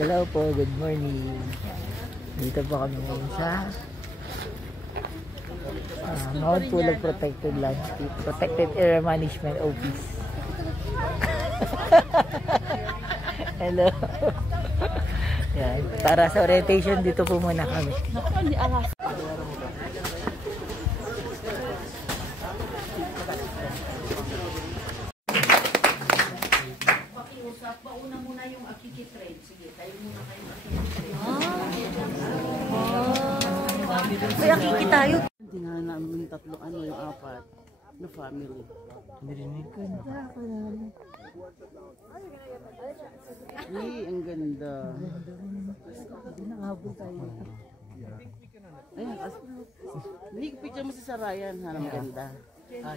Hello po, good morning. Dito po kami ngayon sa Mount Pulag Protected Landscape, Protected Area Management Office. Hello. Yan. Para sa orientation, dito po muna kami. Pauna muna yung akiki-trade. Sige, tayo muna kayo akiki-trade. May akiki tayo. Hindi nga namin tatlo, yung apat na family. Narinig ko na. Ay, ang ganda. Hindi nakahabol tayo. Ayan, picture mo si Sarayan. Ang ganda.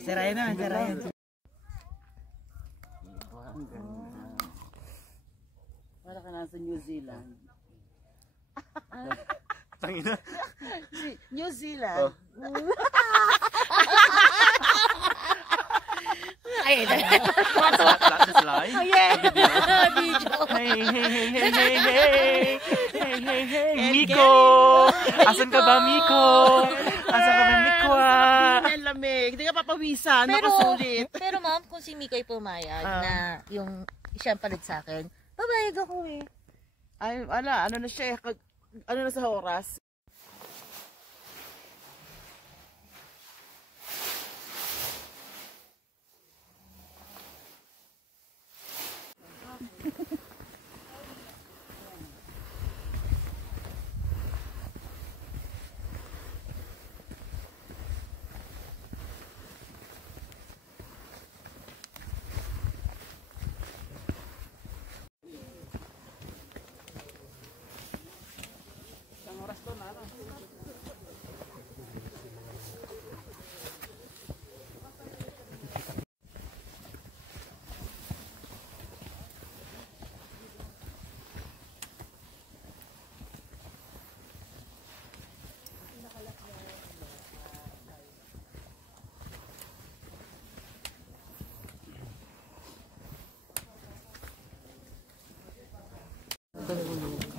Si Ryan naman, si Ryan. Ang ganda. Para ka nasa New Zealand. Tangina. New Zealand. Ay, That's lie. oh yeah. Hey, hey, hey, hey, hey, hey. Hey, hey, hey. Miko! Asan ka ba, Miko? Asan ka ba, Mikwa? Ang lamig. Hindi ka papawisan. Nakasulit. Pero ma'am, kung si Mika ay pumayag na yung siya palit sa akin, babayag ako eh. Ay, ano na siya, ano na sa oras?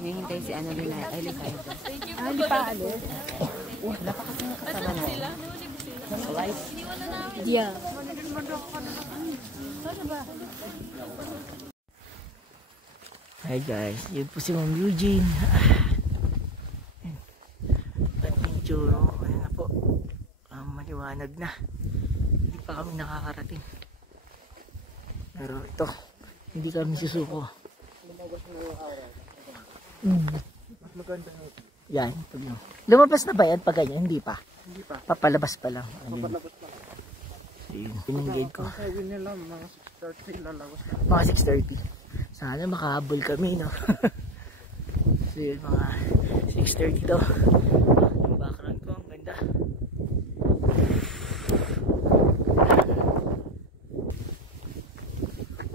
Hihintay si ano din ay Lipaito. Lipaito. Wala pa kasi nakasama na. Yeah. Hi guys, yun po si Ma'am Eugene. At medyo, ano na po, maliwanag na. Hindi pa kami nakakarating. Pero ito, hindi kami susuko. Mas maganda na ito. Yan, ito nyo. Lumabas na ba yan pag ganyan? Hindi pa. Hindi pa. Papalabas pa lang. Papalabas pa lang. So yun, pinanggate ko. Sabi nila, mga 6:30 lalabas na. Mga 6:30. Sana makahabol kami, no? So yun, mga 6:30 daw. Yung background ko, ang ganda.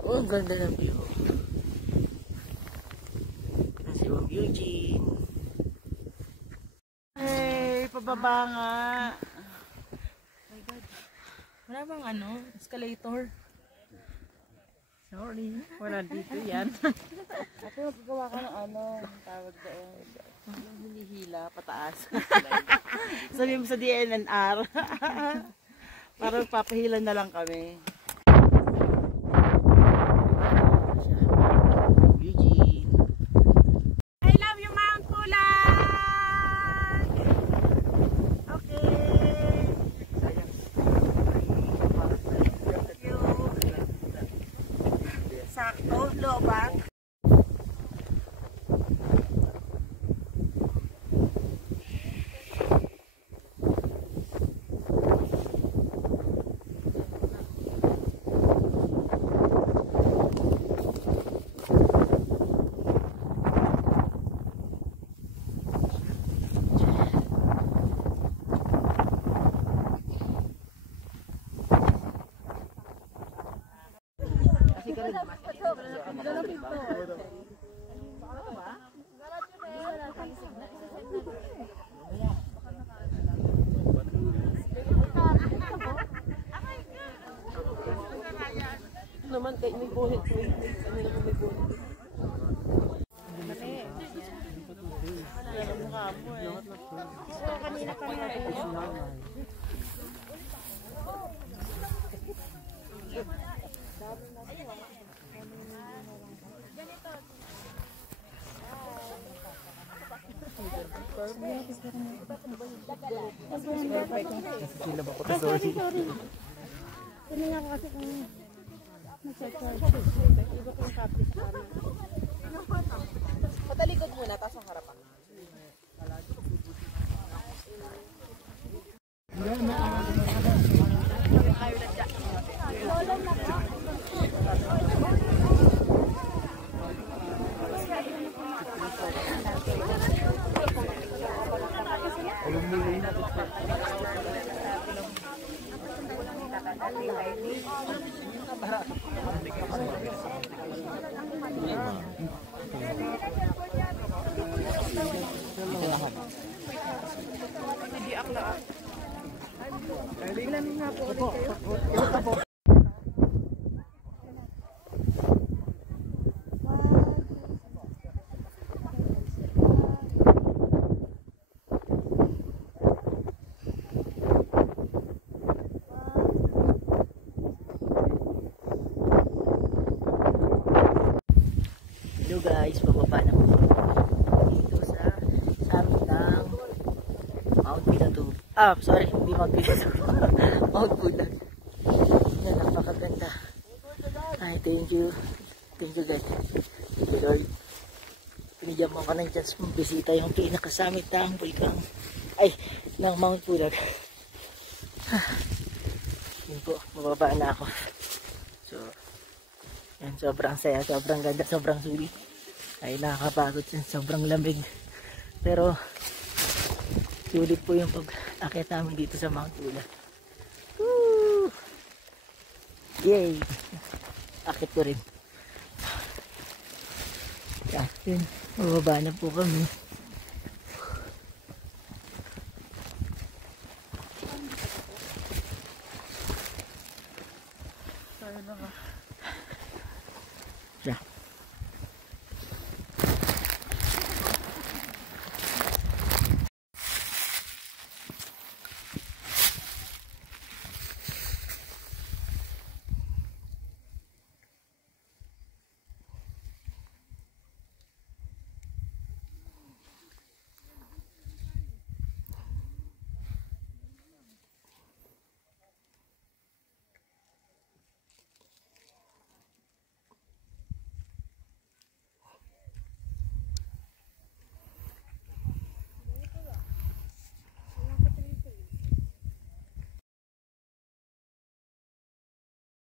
Oh, ang ganda ng view. Si Ma'am Eugene. Hey, pababa nga. Oh my God. Wala bang escalator? Sorry, wala dito yan. Ako magagawa ka ng tawag doon. Yung hinihila, pataas. Sabi mo sa DNR. Para papahilan na lang kami. I love you, Mount Pulag! Okay. Thank you. Sakto, lobak. naman kay may buhit. Ano naman may buhit. Sila ba ko to? Sorry. Tinignan ko kasi kung nag-check ko. Iba ko yung copy sa kanan. Patalikod muna, tapos ang harapan. Hello guys, bababa na po dito sa summit ng Mount Pinatubo. Sorry, hindi Mount Pinatubo. Mount Pulag. Yan, napakaganda. Ay, thank you. Thank you God. Thank you Lord. Pinigyan mo ka ng chance mong bisita yung pinakasamit ng bulkang ng Mount Pulag. Yun po, bababa na ako. So, yan, sobrang saya, sobrang ganda, sobrang sulit. Ay, nakakapagod yan, sobrang lamig. Pero, sulit po yung pag-akit namin dito sa Mount Pulag. Woo! Yay! Akit ko rin. Yan, yun, bababa na po kami.